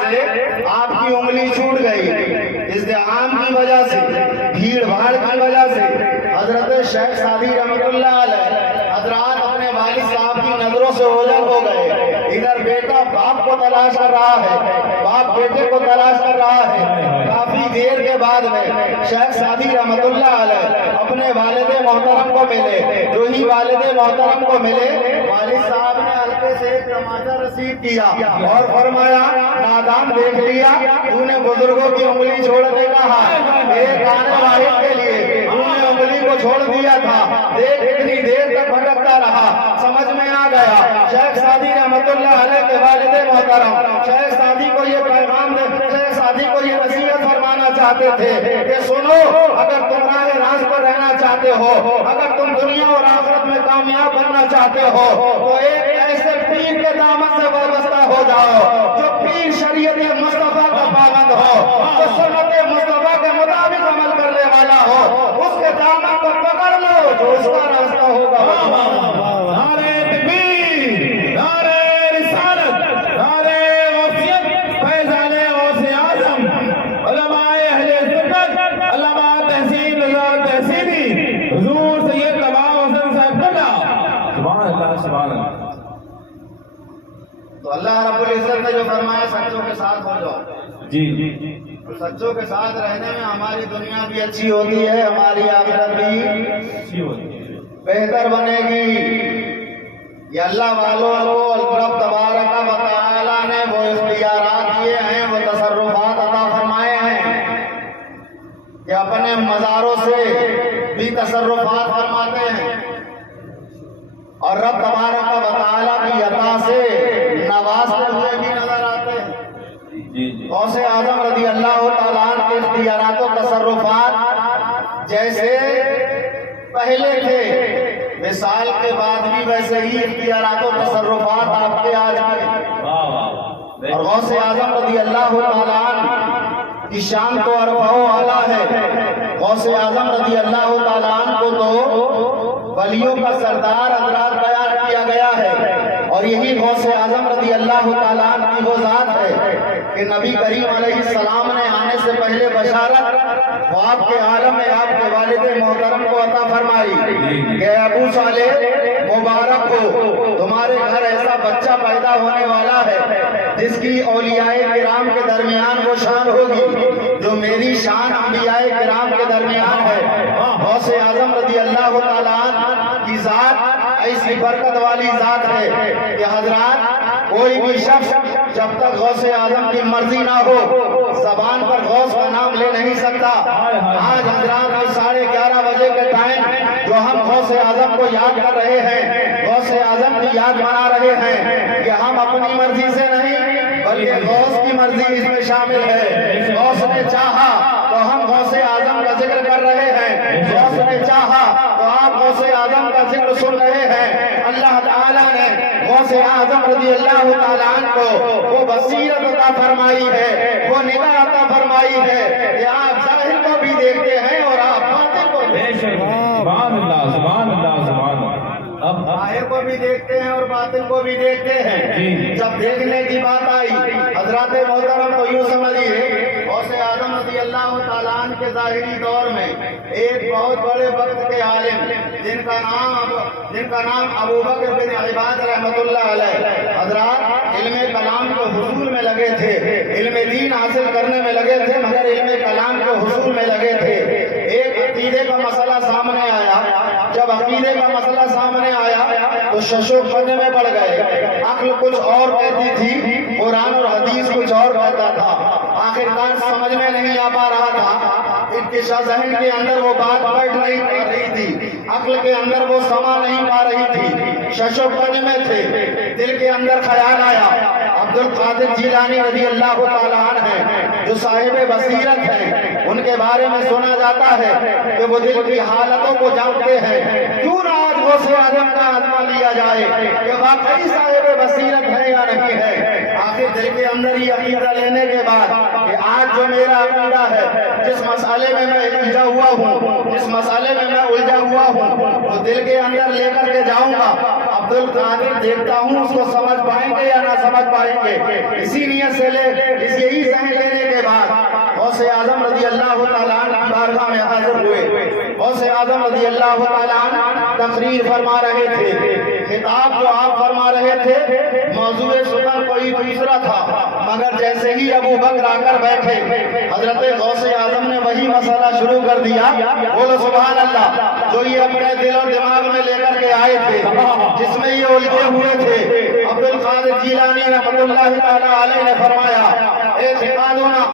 سے آپ کی انگلی چھوٹ گئی، ازدحام کی وجہ سے، بھیڑ بھاڑ کی وجہ سے حضرت شیخ سعدی رحمۃ اللہ علیہ حضرات اپنے والد صاحب کی نظروں سے اوجھل ہو گئے۔ ادھر بیٹا باپ کو تلاش کر رہا ہے، باپ بیٹے کو تلاش کر رہا ہے۔ کافی دیر کے بعد میں شیخ سعدی رحمۃ اللہ علیہ اپنے والد محترم کو ملے۔ جو ہی والد محترم کو ملے، والد صاحب نے ہلکے سے ایک تماچا رسید کیا اور فرمایا، نادان دیکھ لیا، تو نے بزرگوں کی انگلی چھوڑنے کہا، ایک آنے واحد کے لیے تو نے انگلی کو چھوڑ دیا تھا، دیکھ اتنی دیر تک بھٹکتا رہا۔ سمجھ میں آ گیا شیخ سعدی رحمۃ اللہ علیہ کے والد محترم شیخ سعدی کو یہ پیغام دے، شیخ سعدی کو یہ نصیحت فرمانا چاہتے تھے کہ سنو، اگر تم راہ راست پر رہنا چاہتے ہو، اگر تم دنیا اور آخرت میں کامیاب بننا چاہتے ہو، تو ایک ایسے پیر کے دامن سے وابستہ ہو جاؤ جو پیر شریعت مصطفیٰ کا پابند ہو، جو سنت مصطفیٰ کے مطابق عمل کرنے والا ہو، اس کے دامن کو پکڑ لو، جو اس کا راستہ ہوگا۔ نعرہ تکبیر، نعرہ رسالت، نعرہ غوثیت، فیضان غوث اعظم، علماء اہل سنت، علماء تحصیل رضا تحصیلی، حضور سید طباع حسن صاحب قبلہ۔ سبحان اللہ، سبحان اللہ۔ تو اللہ رب العزت نے جو فرمایا، سچوں کے ساتھ ہو جاؤ۔ جی جی جی، سچوں کے ساتھ رہنے میں ہماری دنیا بھی اچھی ہوتی ہے، ہماری آخرت بھی اچھی ہوتی ہے۔ بہتر بنے گی۔ یہ اللہ والوں کو رب تبارک و تعالیٰ نے وہ اختیارات دیے ہیں، وہ تصرفات عطا فرمائے ہیں کہ اپنے مزاروں سے بھی تصرفات فرماتے ہیں، اور رب تبارک و تعالیٰ کی عطا سے نوازتے ہوئے بھی نظر آتے ہیں۔ غوث اعظم رضی اللہ تعالیٰ عنہ کے اختیارات و تصرفات جیسے پہلے تھے، وصال کے بعد بھی ویسے ہی اختیارات و تصرفات آپ کے آج بھی۔ اور غوث اعظم رضی اللہ تعالیٰ عنہ کی شان تو عرفہ و اعلیٰ ہے۔ غوث اعظم رضی اللہ تعالیٰ عنہ کو تو ولیوں کا سردار حضرات بیان کیا گیا ہے، اور یہی غوث اعظم رضی اللہ تعالیٰ عنہ کی وہ ذات ہے کہ نبی کریم علیہ السلام نے آنے سے پہلے بشارت خواب کے عالم میں آپ کے والد محترم کو عطا فرمائی کہ ابو صالح مبارک ہو، تمہارے گھر ایسا بچہ پیدا ہونے والا ہے جس کی اولیاء کرام کے درمیان وہ شان ہوگی جو میری شان انبیاء کرام کے درمیان ہے۔ غوث اعظم رضی اللہ تعالیٰ عنہ کی ذات ایسی برکت والی ذات ہے کہ حضرات کوئی بھی شخص جب تک غوث اعظم کی مرضی نہ ہو زبان پر غوث کا نام لے نہیں سکتا۔ آج حضرات 11:30 بجے کے ٹائم جو ہم غوث اعظم کو یاد کر رہے ہیں، غوث اعظم کی یاد منا رہے ہیں کہ ہم اپنی مرضی سے نہیں بلکہ غوث کی مرضی اس میں شامل ہے۔ غوث نے چاہا تو ہم غوث اعظم کا ذکر کر رہے ہیں، غوث نے چاہا تو آپ غوث اعظم کا ذکر سن رہے ہیں۔ اللہ تعالیٰ نے غوث اعظم رضی اللہ تعالیٰ عنہ کو وہ بصیرت عطا فرمائی ہے، وہ نگاہ عطا فرمائی ہے کہ آپ ظاہر کو بھی دیکھتے ہیں اور آپ باطن کو بھی دیکھتے ہیں۔ سبحان اللہ، سبحان اللہ، سبحان اللہ۔ اب ظاہر کو بھی دیکھتے ہیں اور باطن کو بھی دیکھتے ہیں۔ جب دیکھنے کی بات آئی حضرات محترم تو یوں سمجھیے، غوث اعظم رضی اللہ تعالیٰ عنہ کے ظاہری دور میں ایک بہت بڑے وقت کے عالم جن کا نام ابو بکر بن عباد رحمۃ اللہ علیہ حضرات علم کلام کے حصول میں لگے تھے، علم دین حاصل کرنے میں لگے تھے، مگر علم کلام کے حصول میں لگے تھے۔ ایک عقیدے کا مسئلہ سامنے آیا، جب عقیدے کا مسئلہ سامنے آیا تو ششو پنے میں پڑ گئے۔ عقل کچھ اور کہتی تھی، قرآن اور حدیث کچھ اور کہتا تھا، آخرکار سمجھ میں نہیں آ پا رہا تھا۔ انتشا ذہن کے اندر وہ بات بیٹھ نہیں پا رہی تھی، عقل کے اندر وہ سما نہیں پا رہی تھی، ششو پنے میں تھے۔ دل کے اندر خیال آیا، عبد القادر جیلانی رضی اللہ تعالیٰ عنہ ہیں جو صاحب بصیرت ہیں، ان کے بارے میں سنا جاتا ہے کہ وہ دل کی حالتوں کو جانتے ہیں۔ کیوں نہ آج غوث اعظم کا آزما لیا جائے کہ واقعی صاحب بصیرت ہے یا نہیں ہے۔ آخر دل کے اندر یہ عقیدہ لینے کے بعد کہ آج جو میرا عقیدہ ہے، جس مسئلے میں میں الجھا ہوا ہوں، جس مسئلے میں میں الجھا ہوا ہوں، وہ دل کے اندر لے کر کے جاؤں گا۔ عبد القادر دیکھتا ہوں اس کو سمجھ پائیں گے یا نہ سمجھ پائیں گے. اسی نیت سے یہی ذہن لینے کے بعد غوث اعظم رضی اللہ تعالیٰ عنہ کی بارگاہ میں حاضر ہوئے. غوث اعظم رضی اللہ تعالیٰ عنہ تقریر فرما رہے تھے. خطاب جو آپ فرما رہے تھے موضوع سخن کوئی دوسرا تھا، مگر جیسے ہی ابو بکر آ کر بیٹھے حضرت غوث اعظم نے وہی مسئلہ شروع کر دیا. بولو سبحان اللہ. جو یہ اپنے دل و دماغ میں لے کر کے آئے تھے، جس میں یہ الجھے ہوئے تھے، عبد القادر جیلانی رحمۃ اللہ تعالی علیہ نے فرمایا اعتقادنا